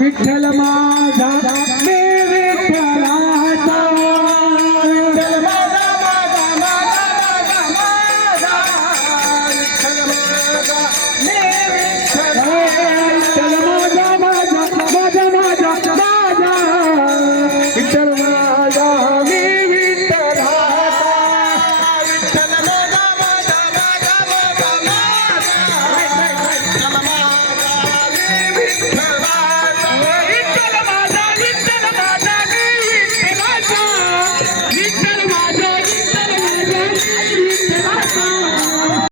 विठ्ठल माझा